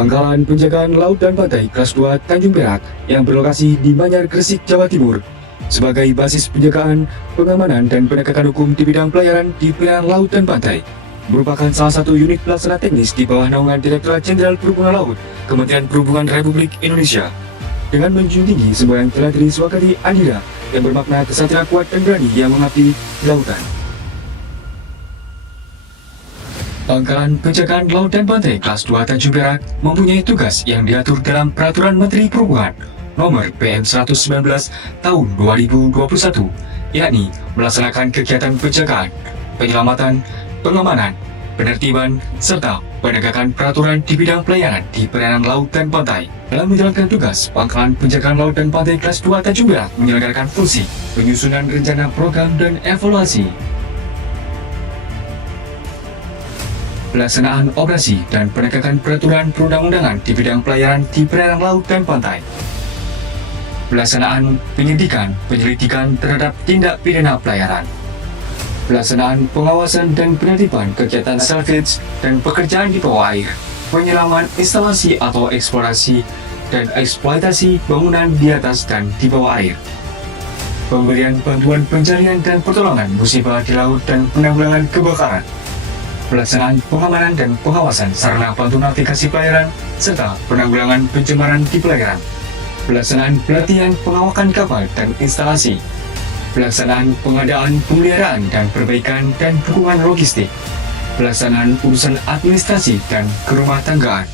Pangkalan Penjagaan Laut dan Pantai Kelas 2 Tanjung Perak yang berlokasi di Manyar, Gresik, Jawa Timur sebagai basis penjagaan, pengamanan, dan penegakan hukum di bidang pelayaran di perairan laut dan pantai merupakan salah satu unit pelaksana teknis di bawah naungan Direktorat Jenderal Perhubungan Laut Kementerian Perhubungan Republik Indonesia dengan menjunjung tinggi semua yang telah disepakati Andira yang bermakna kesatria kuat dan berani yang mengabdi di lautan. Pangkalan Penjagaan Laut dan Pantai Kelas 2 Tanjung Perak mempunyai tugas yang diatur dalam Peraturan Menteri Perhubungan Nomor PM 119 Tahun 2021, yakni melaksanakan kegiatan penjagaan, penyelamatan, pengamanan, penertiban, serta penegakan peraturan di bidang pelayaran di perairan laut dan pantai. Dalam menjalankan tugas, Pangkalan Penjagaan Laut dan Pantai Kelas 2 Tanjung Perak menyelenggarakan fungsi penyusunan rencana program dan evaluasi, pelaksanaan operasi dan penegakan peraturan perundang-undangan di bidang pelayaran di perairan laut dan pantai, pelaksanaan penyidikan, penyelidikan terhadap tindak pidana pelayaran, pelaksanaan pengawasan dan penertiban kegiatan salvage dan pekerjaan di bawah air, penyelaman instalasi atau eksplorasi dan eksploitasi bangunan di atas dan di bawah air, pemberian bantuan pencarian dan pertolongan musibah di laut dan penanggulangan kebakaran, pelaksanaan pengamanan dan pengawasan sarana bantu navigasi pelayaran, serta penanggulangan pencemaran di pelayaran, pelaksanaan pelatihan pengawakan kapal dan instalasi, pelaksanaan pengadaan, pemeliharaan dan perbaikan dan dukungan logistik, pelaksanaan urusan administrasi dan kerumah tanggaan.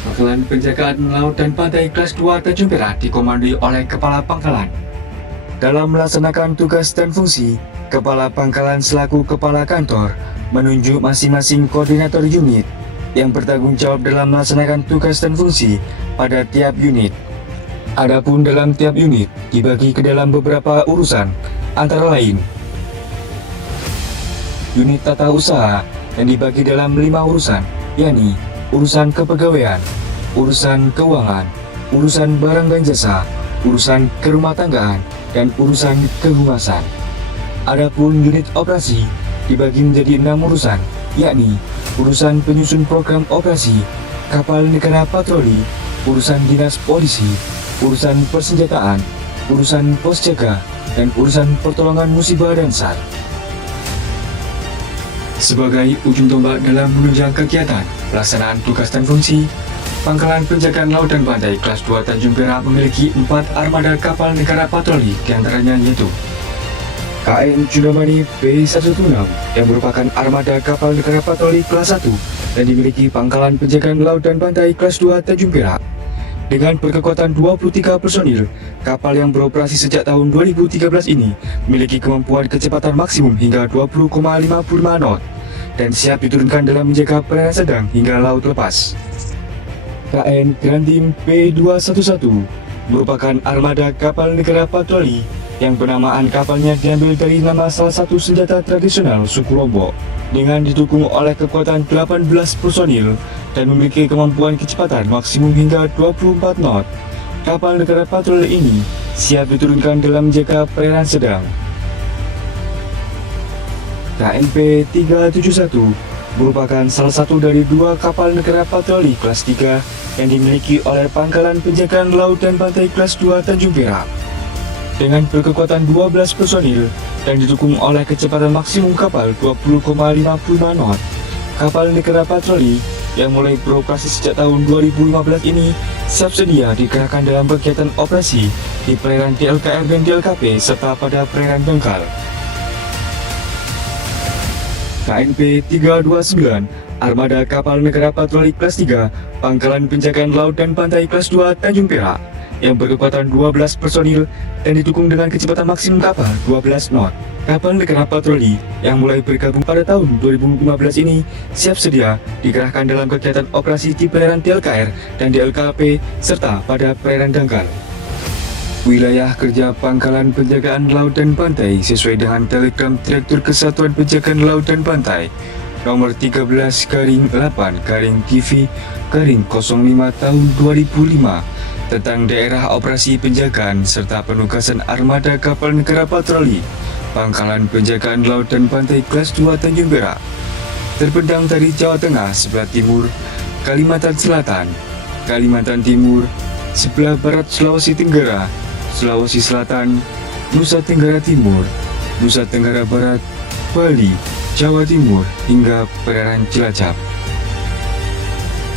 Pangkalan Penjagaan Laut dan Pantai Kelas 2 Tanjung Perak dikomandoi oleh Kepala Pangkalan. Dalam melaksanakan tugas dan fungsi, Kepala Pangkalan selaku Kepala Kantor menunjuk masing-masing koordinator unit yang bertanggung jawab dalam melaksanakan tugas dan fungsi pada tiap unit. Adapun dalam tiap unit dibagi ke dalam beberapa urusan, antara lain unit tata usaha yang dibagi dalam 5 urusan, yakni urusan kepegawaian, urusan keuangan, urusan barang dan jasa, urusan kerumah tanggaan, dan urusan kehumasan. Adapun unit operasi dibagi menjadi 6 urusan, yakni urusan penyusun program operasi, kapal negara patroli, urusan dinas polisi, urusan persenjataan, urusan pos jaga, dan urusan pertolongan musibah dan SAR. Sebagai ujung tombak dalam menunjang kegiatan pelaksanaan tugas dan fungsi, Pangkalan Penjagaan Laut dan Pantai Kelas 2 Tanjung Perak memiliki 4 armada kapal negara patroli, diantaranya yaitu KM Cundamani B116 yang merupakan armada kapal negara patroli kelas 1 dan dimiliki Pangkalan Penjagaan Laut dan Pantai Kelas 2 Tanjung Perak. Dengan berkekuatan 23 personil, kapal yang beroperasi sejak tahun 2013 ini memiliki kemampuan kecepatan maksimum hingga 20,55 knot dan siap diturunkan dalam menjaga perairan sedang hingga laut lepas. KN Grantim P211 merupakan armada kapal negara patroli yang penamaan kapalnya diambil dari nama salah satu senjata tradisional suku Lombok dengan didukung oleh kekuatan 18 personil dan memiliki kemampuan kecepatan maksimum hingga 24 knot. Kapal negara patroli ini siap diturunkan dalam menjaga perairan sedang. KNP 371 merupakan salah satu dari 2 kapal negara patroli kelas 3 yang dimiliki oleh Pangkalan Penjagaan Laut dan Pantai Kelas 2 Tanjung Perak. Dengan berkekuatan 12 personil dan didukung oleh kecepatan maksimum kapal 20,55 knot, kapal negara patroli yang mulai beroperasi sejak tahun 2015 ini siap sedia dikerahkan dalam kegiatan operasi di perairan DLKR dan DLKP serta pada perairan dangkal. KNP 329 armada kapal negara patroli kelas 3 Pangkalan Penjagaan Laut dan Pantai Kelas 2 Tanjung Perak yang berkekuatan 12 personil dan didukung dengan kecepatan maksimum kapal 12 knot. Kapal negara patroli yang mulai bergabung pada tahun 2015 ini siap sedia dikerahkan dalam kegiatan operasi di perairan DLKR dan DLKP serta pada perairan dangkal. Wilayah kerja Pangkalan Penjagaan Laut dan Pantai sesuai dengan Telegram Direktur Kesatuan Penjagaan Laut dan Pantai nomor 13/8/TV/05 tahun 2005 tentang daerah operasi penjagaan serta penugasan armada kapal negara patroli Pangkalan Penjagaan Laut dan Pantai Kelas 2 Tanjung Perak terbentang dari Jawa Tengah sebelah timur Kalimantan Selatan, Kalimantan Timur, sebelah barat Sulawesi Tenggara, Sulawesi Selatan, Nusa Tenggara Timur, Nusa Tenggara Barat, Bali, Jawa Timur, hingga perairan Cilacap.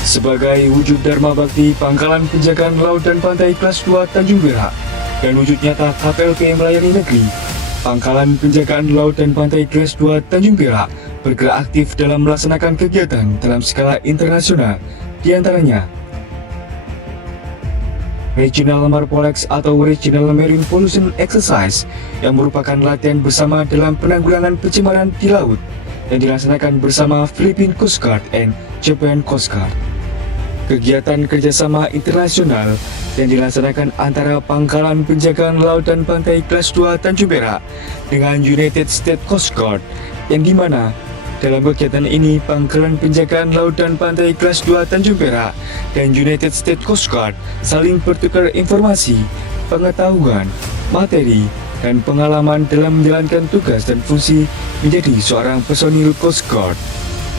Sebagai wujud Dharma Bakti Pangkalan Penjagaan Laut dan Pantai Kelas 2 Tanjung Perak dan wujud nyata KPLP melayani negeri, Pangkalan Penjagaan Laut dan Pantai Kelas 2 Tanjung Perak bergerak aktif dalam melaksanakan kegiatan dalam skala internasional, diantaranya Regional Marpolex atau Regional Marine Pollution Exercise yang merupakan latihan bersama dalam penanggulangan pencemaran di laut yang dilaksanakan bersama Philippine Coast Guard and Japan Coast Guard. Kegiatan kerjasama internasional yang dilaksanakan antara Pangkalan Penjagaan Laut dan Pantai Kelas 2 Tanjung Perak dengan United States Coast Guard, yang dimana dalam kegiatan ini Pangkalan Penjagaan Laut dan Pantai Kelas 2 Tanjung Perak dan United States Coast Guard saling bertukar informasi, pengetahuan, materi, dan pengalaman dalam menjalankan tugas dan fungsi menjadi seorang personil Coast Guard.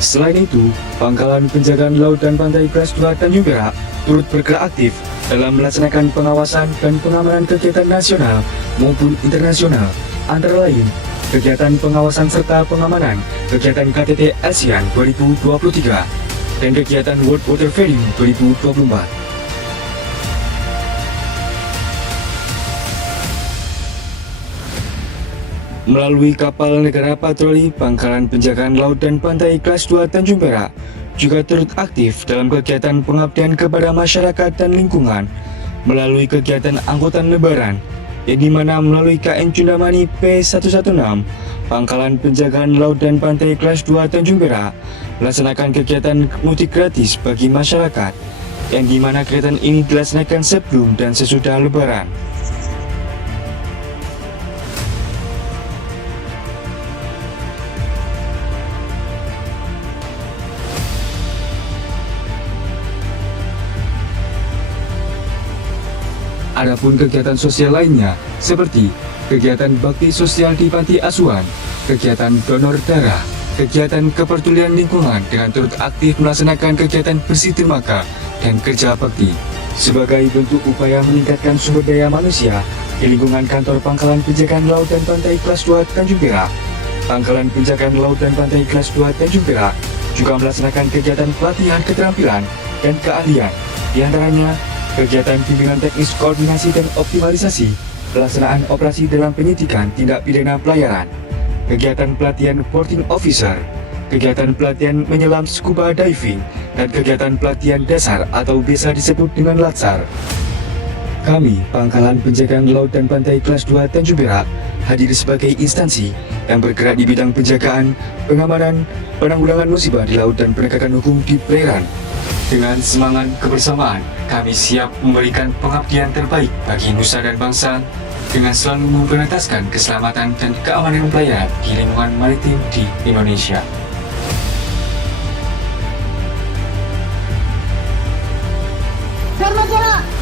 Selain itu, Pangkalan Penjagaan Laut dan Pantai Kelas 2 Tanjung Perak turut bergerak aktif dalam melaksanakan pengawasan dan pengamanan kegiatan nasional maupun internasional, antara lain kegiatan pengawasan serta pengamanan kegiatan KTT ASEAN 2023 dan kegiatan World Water Forum 2024. Melalui kapal negara patroli, Pangkalan Penjagaan Laut dan Pantai Kelas 2 Tanjung Perak juga turut aktif dalam kegiatan pengabdian kepada masyarakat dan lingkungan melalui kegiatan angkutan lebaran, yang dimana melalui KN Cundamani P116, Pangkalan Penjagaan Laut dan Pantai Kelas 2 Tanjung Perak melaksanakan kegiatan mudik gratis bagi masyarakat, yang dimana kegiatan ini dilaksanakan sebelum dan sesudah lebaran. Adapun kegiatan sosial lainnya seperti kegiatan bakti sosial di panti asuhan, kegiatan donor darah, kegiatan kepedulian lingkungan dengan turut aktif melaksanakan kegiatan bersih dermaga dan kerja bakti sebagai bentuk upaya meningkatkan sumber daya manusia di lingkungan kantor Pangkalan Penjagaan Laut dan Pantai Kelas 2 Tanjung Perak. Pangkalan Penjagaan Laut dan Pantai Kelas 2 Tanjung Perak juga melaksanakan kegiatan pelatihan keterampilan dan keahlian, diantaranya kegiatan bimbingan teknis koordinasi dan optimalisasi pelaksanaan operasi dalam penyidikan tindak pidana pelayaran, kegiatan pelatihan boarding officer, kegiatan pelatihan menyelam scuba diving, dan kegiatan pelatihan dasar atau biasa disebut dengan latsar. Kami, Pangkalan Penjagaan Laut dan Pantai Kelas 2 Tanjung Perak, hadir sebagai instansi yang bergerak di bidang penjagaan, pengamanan, penanggulangan musibah di laut dan penegakan hukum di perairan. Dengan semangat kebersamaan, kami siap memberikan pengabdian terbaik bagi nusa dan bangsa dengan selalu memprioritaskan keselamatan dan keamanan pelayaran di lingkungan maritim di Indonesia. Dharma Jaya!